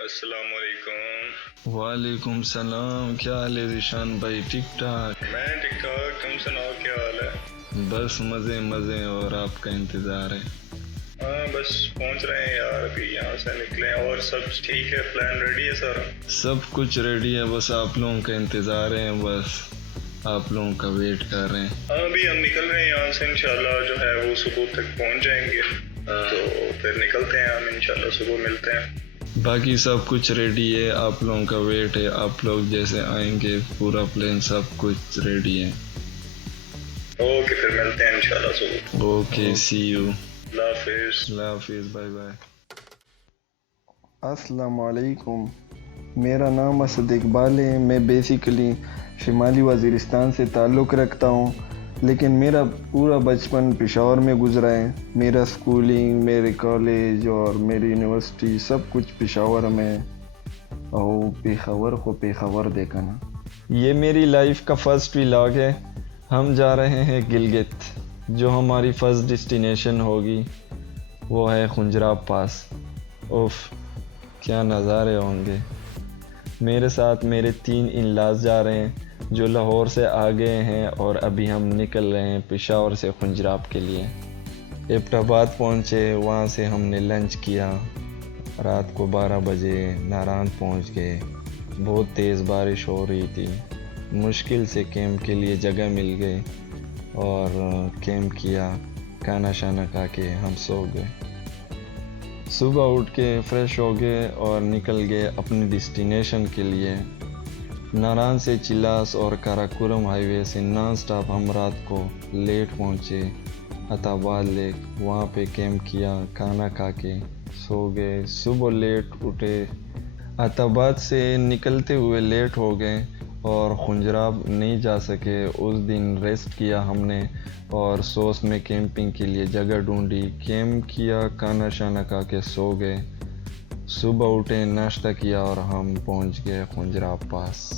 अस्सलामुअलैकुम। वालेकुम सलाम। क्या हाल है ऋशान भाई? ठीक ठाक। मैं ठीक ठाक, तुम सुनाओ क्या हाल है? बस मज़े मज़े और आपका इंतज़ार है। हाँ बस पहुंच रहे हैं यार, अभी यहाँ से निकले और सब ठीक है, प्लान रेडी है सारा? सब कुछ रेडी है, बस आप लोगों का इंतज़ार है, बस आप लोगों का वेट कर रहे हैं। हाँ अभी हम निकल रहे हैं यहाँ से, इंशाल्लाह जो है वो सुबह तक पहुंच जाएंगे। तो फिर निकलते हैं हम, इंशाल्लाह सुबह मिलते हैं। बाकी सब कुछ रेडी है, आप लोगों का वेट है, आप लोग जैसे आएंगे पूरा प्लान सब कुछ रेडी है। ओके फिर मिलते हैं इंशाल्लाह सुबह। Okay C you. अल्लाह हाफिज़, बाय बाय। अस्सलाम वालेकुम। मेरा नाम असद इकबाल है। मैं बेसिकली शिमाली वज़ीरिस्तान से ताल्लुक़ रखता हूँ, लेकिन मेरा पूरा बचपन पेशावर में गुज़रा है। मेरा स्कूलिंग, मेरे कॉलेज और मेरी यूनिवर्सिटी सब कुछ पेशावर में है। और पेशावर देखा ना। ये मेरी लाइफ का फ़र्स्ट व्लॉग है। हम जा रहे हैं गिलगित। जो हमारी फ़र्स्ट डेस्टिनेशन होगी वो है खुंजराब पास। उफ़ क्या नज़ारे होंगे। मेरे साथ मेरे 3 इन-लॉज़ जा रहे हैं जो लाहौर से आ गए हैं और अभी हम निकल रहे हैं पेशावर से खुंजराब के लिए। एबटाबाद पहुँचे, वहाँ से हमने लंच किया। रात को 12 बजे नारायण पहुँच गए। बहुत तेज़ बारिश हो रही थी, मुश्किल से कैंप के लिए जगह मिल गई और कैंप किया। खाना शाना खा के हम सो गए। सुबह उठ के फ्रेश हो गए और निकल गए अपनी डेस्टिनेशन के लिए। नारायण से चिलास और काराकोरम हाईवे से नॉन स्टॉप हम रात को लेट पहुँचे अताबाद लेक। वहाँ पे कैंप किया, खाना खा के सो गए। सुबह लेट उठे, अताबाद से निकलते हुए लेट हो गए और खुंजराब नहीं जा सके। उस दिन रेस्ट किया हमने और सोस में कैंपिंग के लिए जगह ढूंढी, कैंप किया, खाना शाना खा के सो गए। सुबह उठे, नाश्ता किया और हम पहुंच गए खुंजराब पास।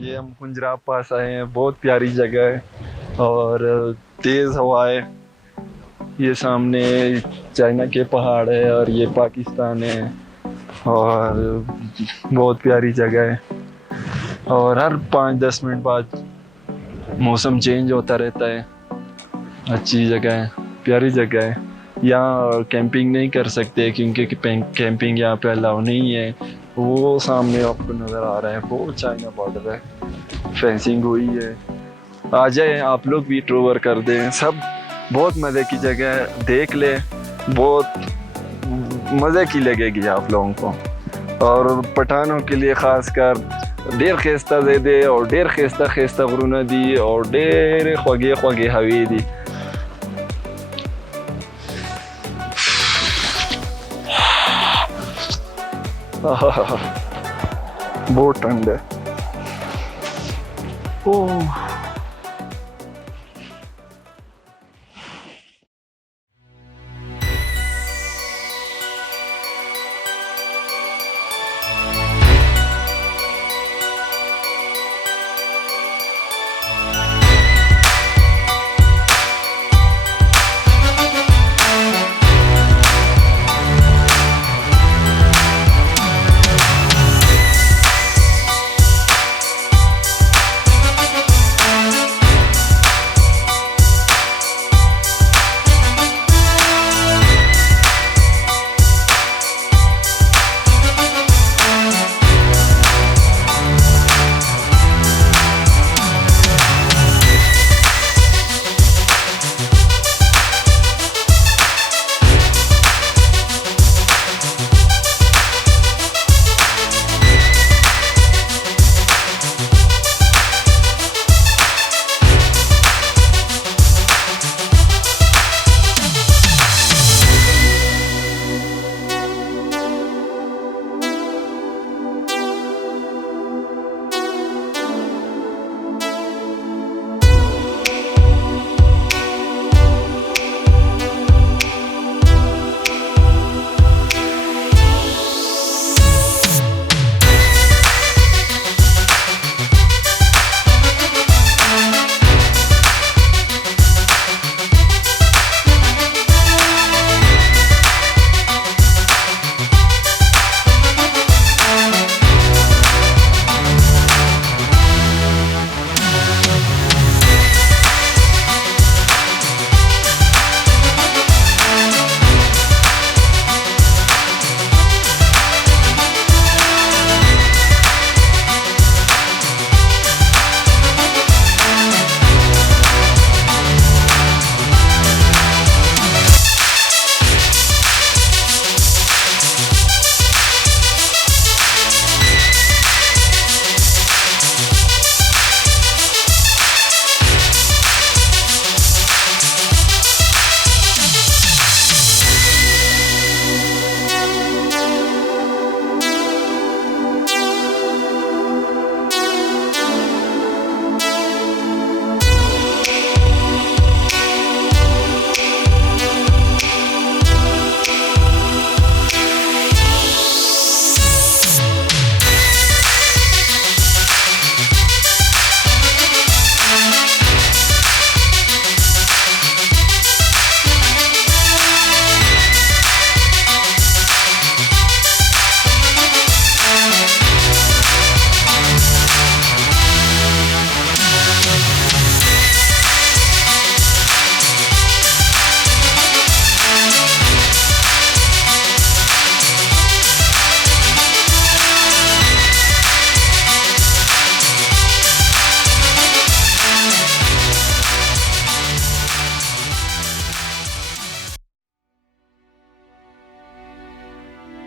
ये हम खुंजराब पास आए हैं। बहुत प्यारी जगह है और तेज़ हवा है। ये सामने चाइना के पहाड़ है और ये पाकिस्तान है और बहुत प्यारी जगह है। और हर 5-10 मिनट बाद मौसम चेंज होता रहता है। अच्छी जगह है, प्यारी जगह है। यहाँ कैंपिंग नहीं कर सकते क्योंकि कैंपिंग यहाँ पे अलाउ नहीं है। वो सामने आपको नज़र आ रहा है, वो चाइना बॉर्डर है, फेंसिंग हुई है। आ जाए आप लोग भी टूर कर दें, सब बहुत मज़े की जगह है। देख ले, बहुत मज़े की लगेगी आप लोगों को। और पठानों के लिए ख़ासकर ढेर खेस्ता ज़ेदे और ढेर खेस्ता खेस्ता गुरुना दी और ढेर ख्वागे ख्वागे हवी दी। बहुत ठंड है। ओह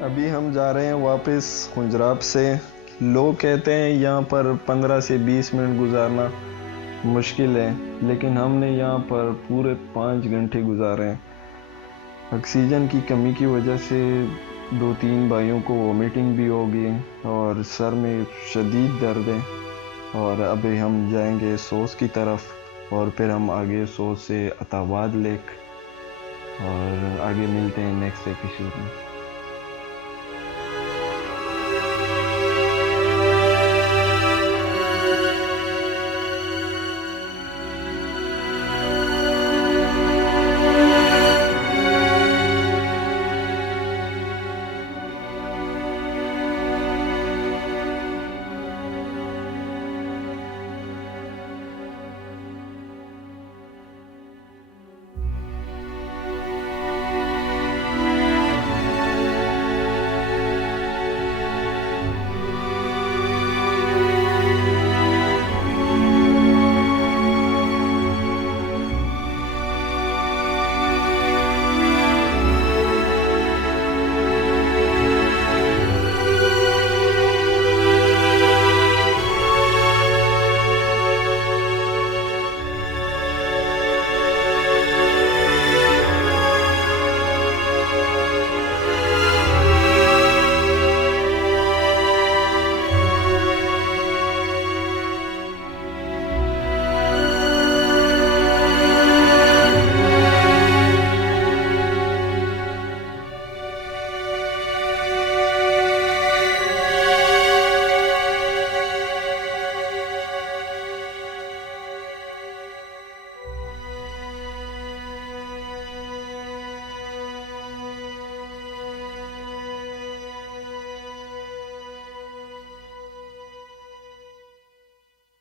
अभी हम जा रहे हैं वापस खुंजराब से। लोग कहते हैं यहाँ पर 15 से 20 मिनट गुजारना मुश्किल है, लेकिन हमने यहाँ पर पूरे 5 घंटे गुजारे हैं। ऑक्सीजन की कमी की वजह से 2-3 भाइयों को वोमिटिंग भी हो गई और सर में शदीद दर्द है। और अभी हम जाएंगे सोस की तरफ और फिर हम आगे सोस से अताबाद लेक और आगे मिलते हैं नेक्स्ट एपिसोड में।